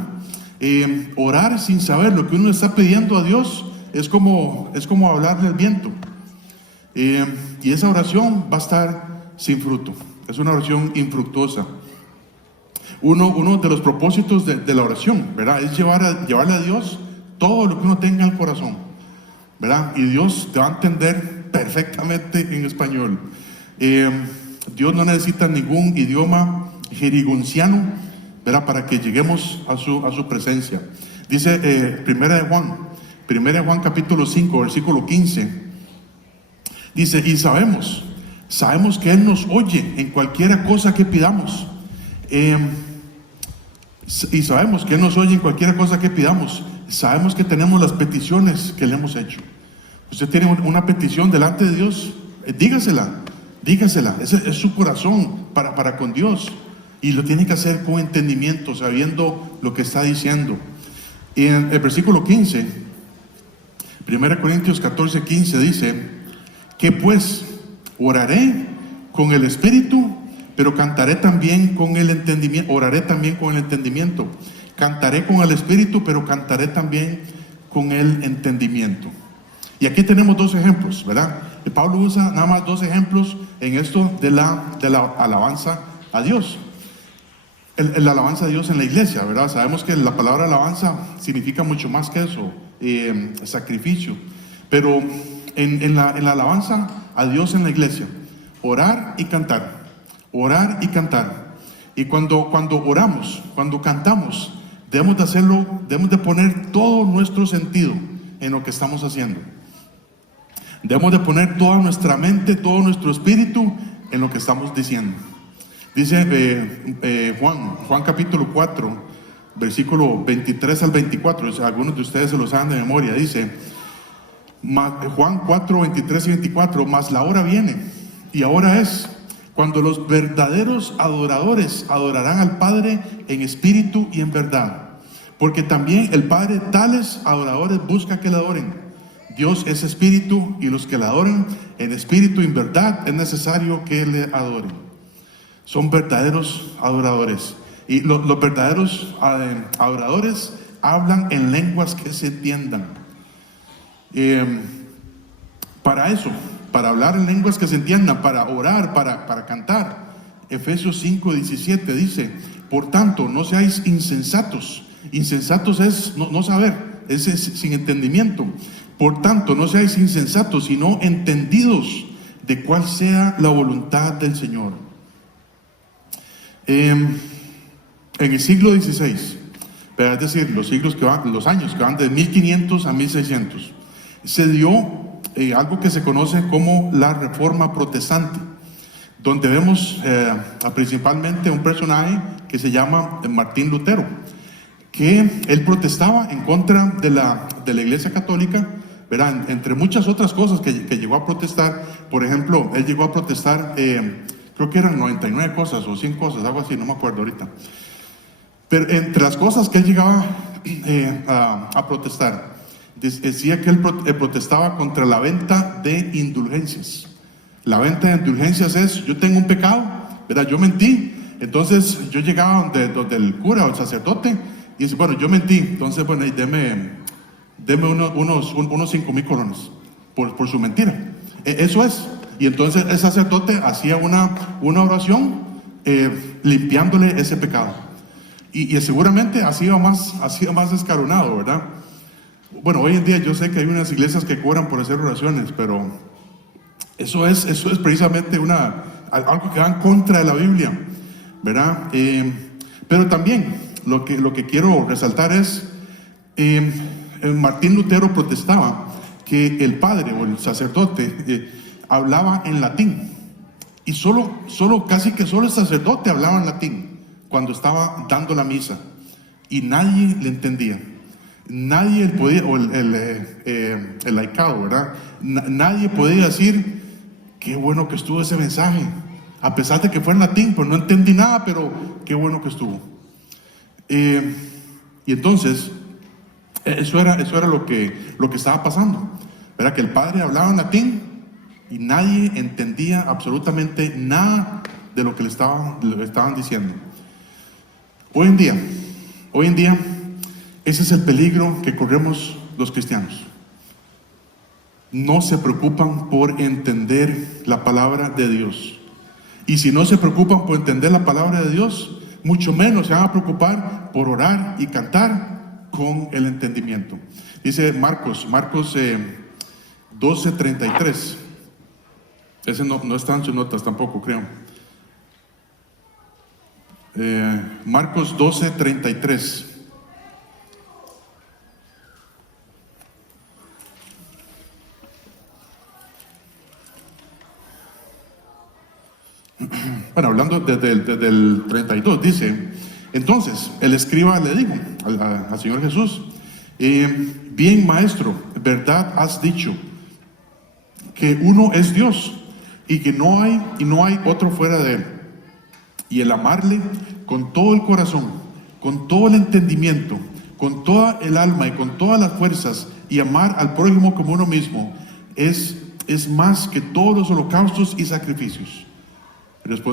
orar sin saber lo que uno está pidiendo a Dios es como hablarle al viento. Y esa oración va a estar sin fruto. Es una oración infructuosa. Uno de los propósitos de la oración, ¿verdad?, es llevarle a Dios todo lo que uno tenga en el corazón, ¿verdad? Y Dios te va a entender perfectamente en español. Dios no necesita ningún idioma jerigonciano, ¿verdad?, para que lleguemos a su presencia. Dice Primera de Juan capítulo 5, versículo 15. Dice: y sabemos que Él nos oye en cualquiera cosa que pidamos. Y sabemos que Él nos oye en cualquier cosa que pidamos. Sabemos que tenemos las peticiones que le hemos hecho. Usted tiene una petición delante de Dios, dígasela. Ese es su corazón para con Dios. Y lo tiene que hacer con entendimiento, sabiendo lo que está diciendo. Y en el versículo 15, 1 Corintios 14, 15 dice: que pues oraré con el espíritu, pero cantaré también con el entendimiento. Oraré también con el entendimiento. Cantaré con el espíritu, pero cantaré también con el entendimiento. Y aquí tenemos dos ejemplos, ¿verdad? Pablo usa nada más dos ejemplos en esto de la alabanza a Dios. El alabanza a Dios en la iglesia, ¿verdad? Sabemos que la palabra alabanza significa mucho más que eso, sacrificio. Pero en la alabanza a Dios en la iglesia, orar y cantar. Orar y cantar. Y cuando oramos, cuando cantamos, debemos de hacerlo, debemos de poner todo nuestro sentido en lo que estamos haciendo. Debemos de poner toda nuestra mente, todo nuestro espíritu en lo que estamos diciendo. Dice Juan capítulo 4, versículo 23 al 24. Algunos de ustedes se lo saben de memoria. Dice Juan 4, 23 y 24: mas la hora viene, y ahora es, cuando los verdaderos adoradores adorarán al Padre en espíritu y en verdad, porque también el Padre tales adoradores busca que le adoren. Dios es espíritu, y los que le adoran en espíritu y en verdad es necesario que le adoren. Son verdaderos adoradores. Y los verdaderos adoradores hablan en lenguas que se entiendan. Para eso, para hablar en lenguas que se entiendan, para orar, para cantar, Efesios 5, 17 dice: por tanto, no seáis insensatos. Insensatos es no saber, es sin entendimiento. Por tanto, no seáis insensatos, sino entendidos de cuál sea la voluntad del Señor. En el siglo XVI, es decir, los años que van de 1500 a 1600, se dio algo que se conoce como la Reforma Protestante, donde vemos principalmente un personaje que se llama Martín Lutero, que él protestaba en contra de la Iglesia Católica, ¿verdad? Entre muchas otras cosas que llegó a protestar. Por ejemplo, él llegó a protestar, creo que eran 99 cosas o 100 cosas, algo así, no me acuerdo ahorita. Pero entre las cosas que él llegaba a protestar, decía que él protestaba contra la venta de indulgencias. La venta de indulgencias es: yo tengo un pecado, ¿verdad? Yo mentí. Entonces yo llegaba donde el cura o el sacerdote y dice: bueno, yo mentí, entonces bueno, deme unos 5,000 colones por su mentira. Eso es. Y entonces el sacerdote hacía una oración limpiándole ese pecado. y seguramente ha sido más escalonado, ¿verdad? Bueno, hoy en día yo sé que hay unas iglesias que cobran por hacer oraciones, pero eso es precisamente algo que va en contra de la Biblia, ¿verdad? Pero también lo que quiero resaltar es, Martín Lutero protestaba que el padre o el sacerdote hablaba en latín, y casi que solo el sacerdote hablaba en latín cuando estaba dando la misa, y nadie le entendía. Nadie podía, o el laicado, ¿verdad? Nadie podía decir, qué bueno que estuvo ese mensaje, a pesar de que fue en latín, pues no entendí nada, pero qué bueno que estuvo. Y entonces, eso era lo que estaba pasando, ¿verdad? Que el padre hablaba en latín y nadie entendía absolutamente nada de lo que le estaban diciendo. Hoy en día, ese es el peligro que corremos los cristianos. No se preocupan por entender la palabra de Dios. Y si no se preocupan por entender la palabra de Dios, mucho menos se van a preocupar por orar y cantar con el entendimiento. Dice Marcos 12:33. Ese no está en sus notas tampoco, creo. Marcos 12:33. Bueno, hablando desde el 32, dice: entonces el escriba le dijo al Señor Jesús, bien, maestro, verdad has dicho, que uno es Dios y que no hay otro fuera de él. Y el amarle con todo el corazón, con todo el entendimiento, con toda el alma y con todas las fuerzas, y amar al prójimo como uno mismo, es más que todos los holocaustos y sacrificios.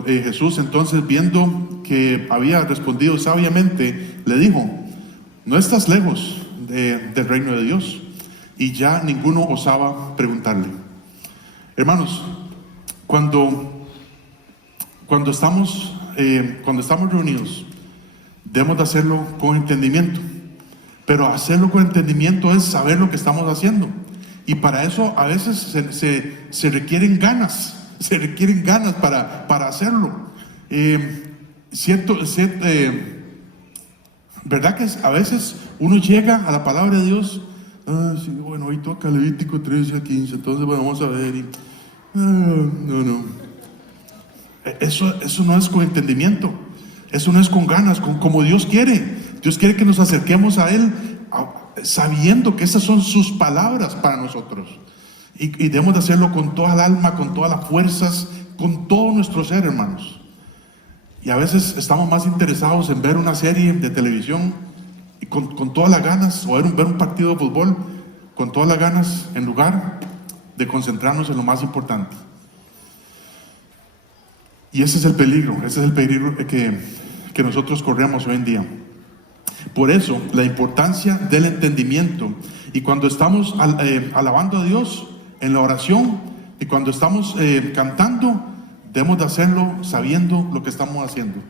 Jesús, entonces, viendo que había respondido sabiamente, le dijo: no estás lejos del reino de Dios. Y ya ninguno osaba preguntarle. Hermanos, cuando estamos reunidos, debemos de hacerlo con entendimiento. Pero hacerlo con entendimiento es saber lo que estamos haciendo, y para eso a veces se requieren ganas. Se requieren ganas para hacerlo. ¿Verdad que a veces uno llega a la palabra de Dios? Sí, bueno, hoy toca Levítico 13-15, entonces bueno, vamos a ver. No. Eso no es con entendimiento. Eso no es con ganas, como Dios quiere. Dios quiere que nos acerquemos a Él sabiendo que esas son sus palabras para nosotros. Y debemos de hacerlo con toda el alma, con todas las fuerzas, con todo nuestro ser, hermanos. Y a veces estamos más interesados en ver una serie de televisión y con todas las ganas, o ver un partido de fútbol con todas las ganas, en lugar de concentrarnos en lo más importante. Y ese es el peligro que nosotros corremos hoy en día. Por eso, la importancia del entendimiento. Y cuando estamos alabando a Dios en la oración, y cuando estamos cantando, debemos de hacerlo sabiendo lo que estamos haciendo.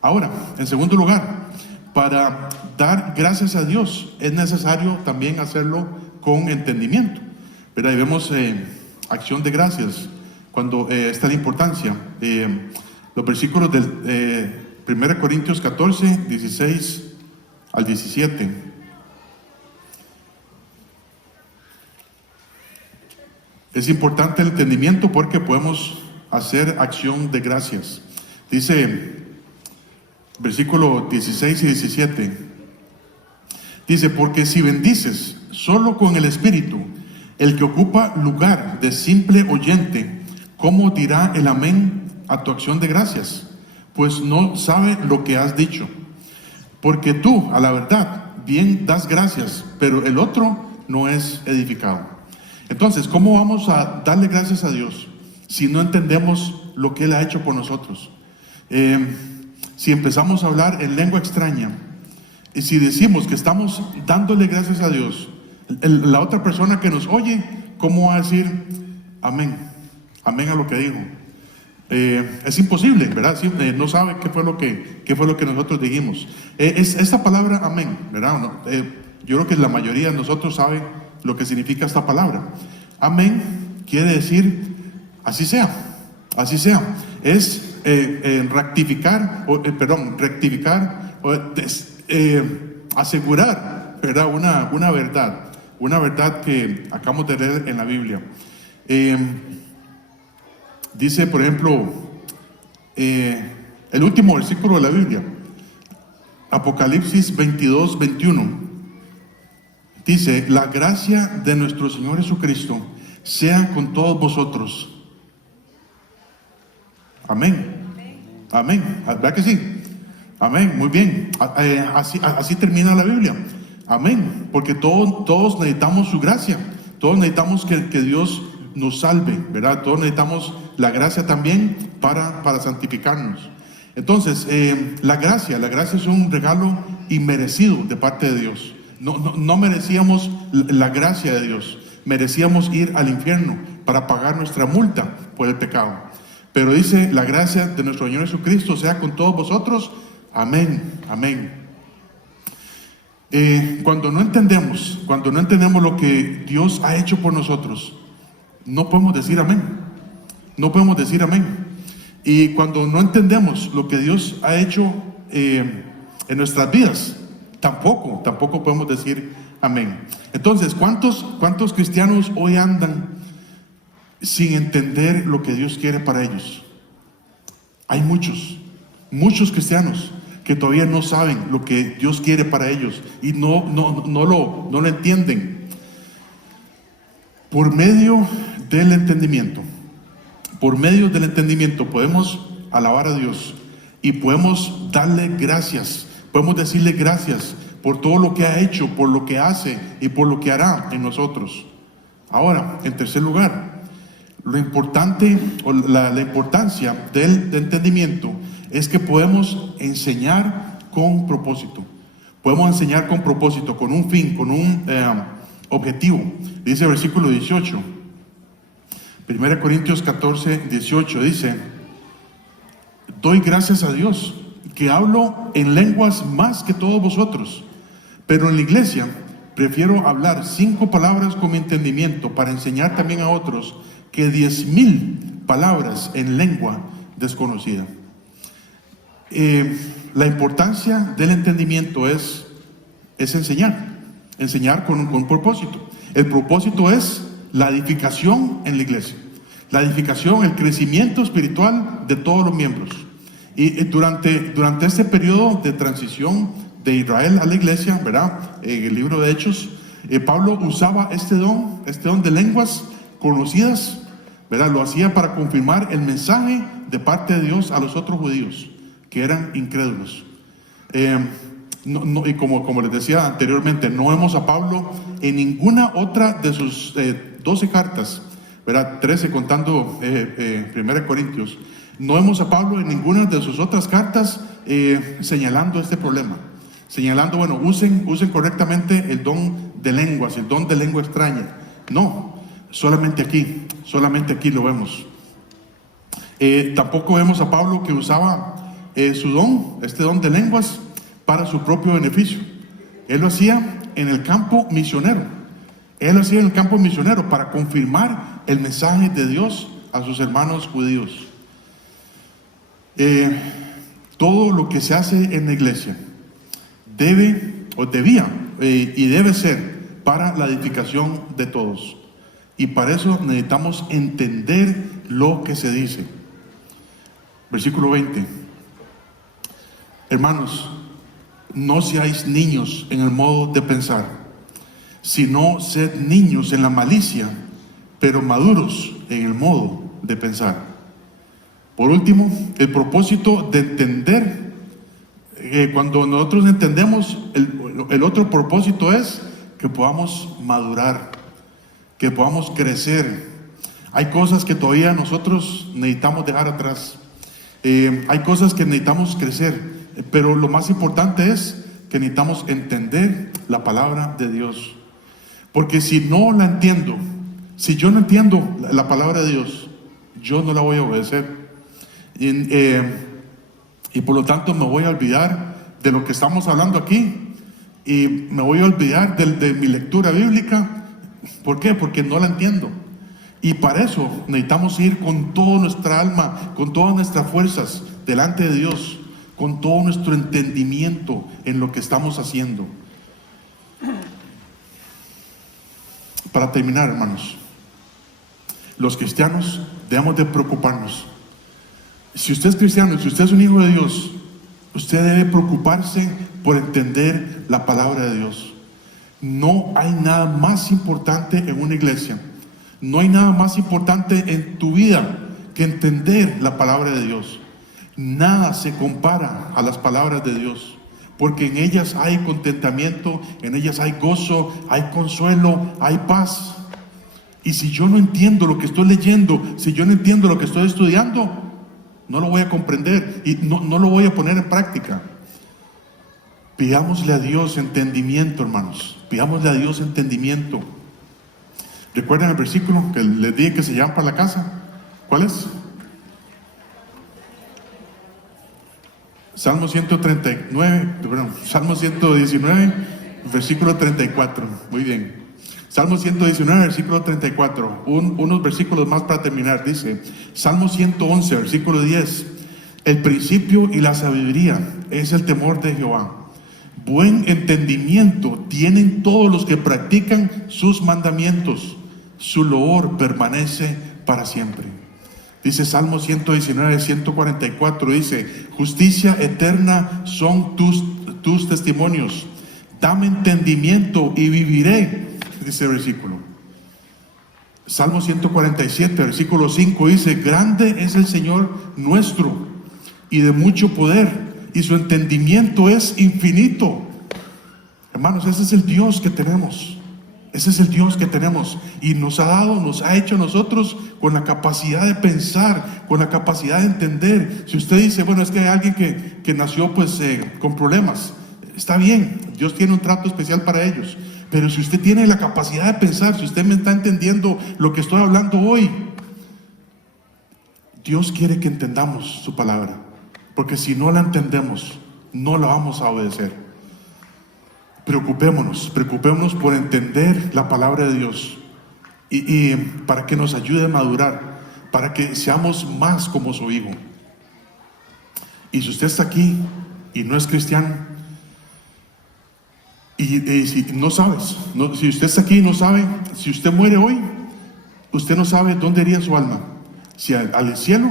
Ahora, en segundo lugar, para dar gracias a Dios es necesario también hacerlo con entendimiento. Pero ahí vemos acción de gracias, cuando está la importancia. Los versículos del 1 Corintios 14, 16 al 17. Es importante el entendimiento porque podemos hacer acción de gracias. Dice, versículo 16 y 17. Dice: porque si bendices solo con el Espíritu, el que ocupa lugar de simple oyente, ¿cómo dirá el amén a tu acción de gracias? Pues no sabe lo que has dicho. Porque tú, a la verdad, bien das gracias, pero el otro no es edificado. Entonces, ¿cómo vamos a darle gracias a Dios si no entendemos lo que Él ha hecho por nosotros? Si empezamos a hablar en lengua extraña, y si decimos que estamos dándole gracias a Dios, la otra persona que nos oye, ¿cómo va a decir amén? Amén a lo que digo. Es imposible, ¿verdad? No sabe qué fue lo que nosotros dijimos. Esta palabra amén, ¿verdad? No, yo creo que la mayoría de nosotros sabe lo que significa esta palabra. Amén quiere decir así sea, así sea. Es rectificar, asegurar, ¿verdad? Una verdad que acabamos de leer en la Biblia. Dice, por ejemplo, el último versículo de la Biblia, Apocalipsis 22:21, dice: la gracia de nuestro Señor Jesucristo sea con todos vosotros. Amén. Amén. ¿Verdad que sí? Amén. Muy bien. Así termina la Biblia. Amén. Porque todos necesitamos su gracia. Todos necesitamos que Dios nos salve, ¿verdad? Todos necesitamos la gracia también para santificarnos. Entonces, la gracia es un regalo inmerecido de parte de Dios. No merecíamos la gracia de Dios. Merecíamos ir al infierno para pagar nuestra multa por el pecado. Pero dice: la gracia de nuestro Señor Jesucristo sea con todos vosotros. Amén, amén. Cuando no entendemos lo que Dios ha hecho por nosotros, no podemos decir amén. No podemos decir amén. Y cuando no entendemos lo que Dios ha hecho en nuestras vidas, tampoco podemos decir amén. Entonces, ¿cuántos cristianos hoy andan sin entender lo que Dios quiere para ellos? Hay muchos cristianos que todavía no saben lo que Dios quiere para ellos y no lo entienden. Por medio del entendimiento podemos alabar a Dios y podemos darle gracias, podemos decirle gracias por todo lo que ha hecho, por lo que hace y por lo que hará en nosotros. Ahora, en tercer lugar, la importancia del entendimiento es que podemos enseñar con propósito. Podemos enseñar con propósito, con un fin, con un objetivo. Dice el versículo 18, 1 Corintios 14:18, dice: doy gracias a Dios que hablo en lenguas más que todos vosotros, pero en la iglesia prefiero hablar 5 palabras con mi entendimiento para enseñar también a otros que 10,000 palabras en lengua desconocida. La importancia del entendimiento es enseñar con un propósito. El propósito es la edificación en la iglesia, la edificación, el crecimiento espiritual de todos los miembros. Y durante este periodo de transición de Israel a la iglesia, ¿verdad? En el libro de Hechos, Pablo usaba este don de lenguas conocidas, ¿verdad? Lo hacía para confirmar el mensaje de parte de Dios a los otros judíos que eran incrédulos. Y como les decía anteriormente, no vemos a Pablo en ninguna otra de sus 12 cartas, ¿verdad? 13 contando 1 Corintios. No vemos a Pablo en ninguna de sus otras cartas señalando este problema, señalando, bueno, usen correctamente el don de lenguas, el don de lengua extraña. No, solamente aquí lo vemos. Tampoco vemos a Pablo que usaba este don de lenguas para su propio beneficio. Él lo hacía en el campo misionero. Para confirmar el mensaje de Dios a sus hermanos judíos. Todo lo que se hace en la iglesia debe ser para la edificación de todos. Y para eso necesitamos entender lo que se dice. Versículo 20. Hermanos, no seáis niños en el modo de pensar, sino sed niños en la malicia, pero maduros en el modo de pensar. Por último, el propósito de entender, cuando nosotros entendemos, el otro propósito es que podamos madurar, que podamos crecer. Hay cosas que todavía nosotros necesitamos dejar atrás. Hay cosas que necesitamos crecer, pero lo más importante es que necesitamos entender la palabra de Dios. Porque si yo no entiendo la palabra de Dios, yo no la voy a obedecer. Y por lo tanto me voy a olvidar de lo que estamos hablando aquí y me voy a olvidar de mi lectura bíblica. ¿Por qué? Porque no la entiendo. Y para eso necesitamos ir con toda nuestra alma, con todas nuestras fuerzas delante de Dios, con todo nuestro entendimiento en lo que estamos haciendo. Para terminar, hermanos, los cristianos debemos de preocuparnos. Si usted es cristiano, si usted es un hijo de Dios, usted debe preocuparse por entender la palabra de Dios. No hay nada más importante en una iglesia, no hay nada más importante en tu vida que entender la palabra de Dios. Nada se compara a las palabras de Dios, porque en ellas hay contentamiento, en ellas hay gozo, hay consuelo, hay paz. Y si yo no entiendo lo que estoy leyendo, si yo no entiendo lo que estoy estudiando, no lo voy a comprender y no lo voy a poner en práctica. Pidámosle a Dios entendimiento, hermanos. Pidámosle a Dios entendimiento. ¿Recuerdan el versículo que les dije que se llaman para la casa? ¿Cuál es? Salmo 119, versículo 34. Muy bien. Salmo 119, versículo 34. Unos versículos más para terminar. Dice, Salmo 111, versículo 10. El principio y la sabiduría es el temor de Jehová. Buen entendimiento tienen todos los que practican sus mandamientos. Su loor permanece para siempre. Dice Salmo 119, 144, dice, justicia eterna son tus testimonios. Dame entendimiento y viviré. Dice el versículo. Salmo 147, versículo 5 dice, grande es el Señor nuestro y de mucho poder, y su entendimiento es infinito. Hermanos, ese es el Dios que tenemos. Ese es el Dios que tenemos y nos ha hecho a nosotros con la capacidad de pensar, con la capacidad de entender. Si usted dice, bueno, es que hay alguien que nació pues con problemas, está bien, Dios tiene un trato especial para ellos. Pero si usted tiene la capacidad de pensar, si usted me está entendiendo lo que estoy hablando hoy, Dios quiere que entendamos su palabra, porque si no la entendemos, no la vamos a obedecer. Preocupémonos por entender la palabra de Dios y para que nos ayude a madurar, para que seamos más como su Hijo. Y si usted está aquí y no es cristiano, y si no sabes, si usted está aquí y no sabe, si usted muere hoy, usted no sabe dónde iría su alma, si al cielo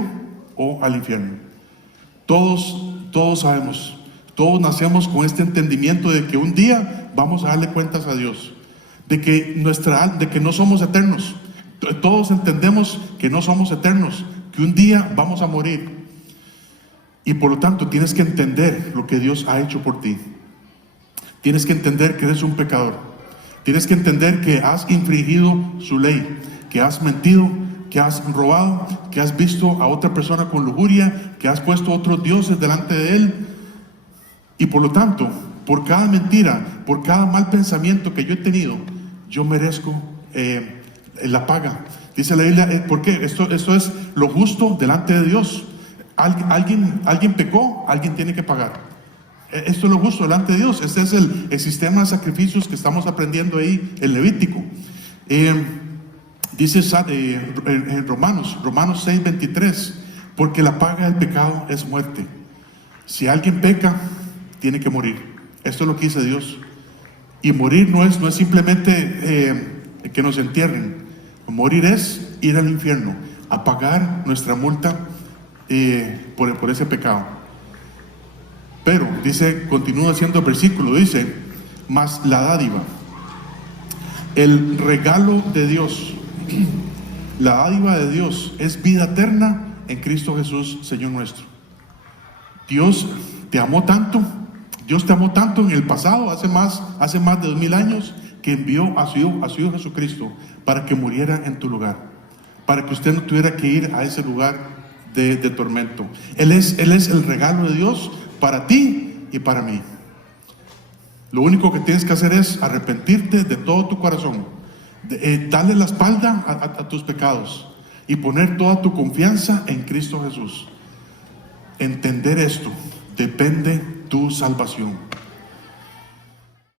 o al infierno. Todos sabemos. Todos nacemos con este entendimiento de que un día vamos a darle cuentas a Dios, de que no somos eternos. Todos entendemos que no somos eternos, que un día vamos a morir. Y por lo tanto tienes que entender lo que Dios ha hecho por ti. Tienes que entender que eres un pecador. Tienes que entender que has infringido su ley, que has mentido, que has robado, que has visto a otra persona con lujuria, que has puesto otros dioses delante de él. Y por lo tanto, por cada mentira, por cada mal pensamiento que yo he tenido, yo merezco la paga. Dice la Biblia, ¿por qué? Esto es lo justo delante de Dios. Alguien pecó, alguien tiene que pagar. Esto es lo justo delante de Dios. Este es el sistema de sacrificios que estamos aprendiendo ahí en Levítico. Dice en Romanos 6:23, porque la paga del pecado es muerte. Si alguien peca, tiene que morir. Esto es lo que dice Dios. Y morir no es simplemente que nos entierren. Morir es ir al infierno, a pagar nuestra multa por ese pecado. Pero dice, continúa haciendo el versículo, dice, mas la dádiva, el regalo de Dios, la dádiva de Dios es vida eterna en Cristo Jesús, Señor nuestro. Dios te amó tanto en el pasado, hace más de 2000 años, que envió a su Hijo Jesucristo para que muriera en tu lugar, para que usted no tuviera que ir a ese lugar de tormento. Él es el regalo de Dios para ti y para mí. Lo único que tienes que hacer es arrepentirte de todo tu corazón, darle la espalda a tus pecados y poner toda tu confianza en Cristo Jesús. entender esto, depende tu salvación.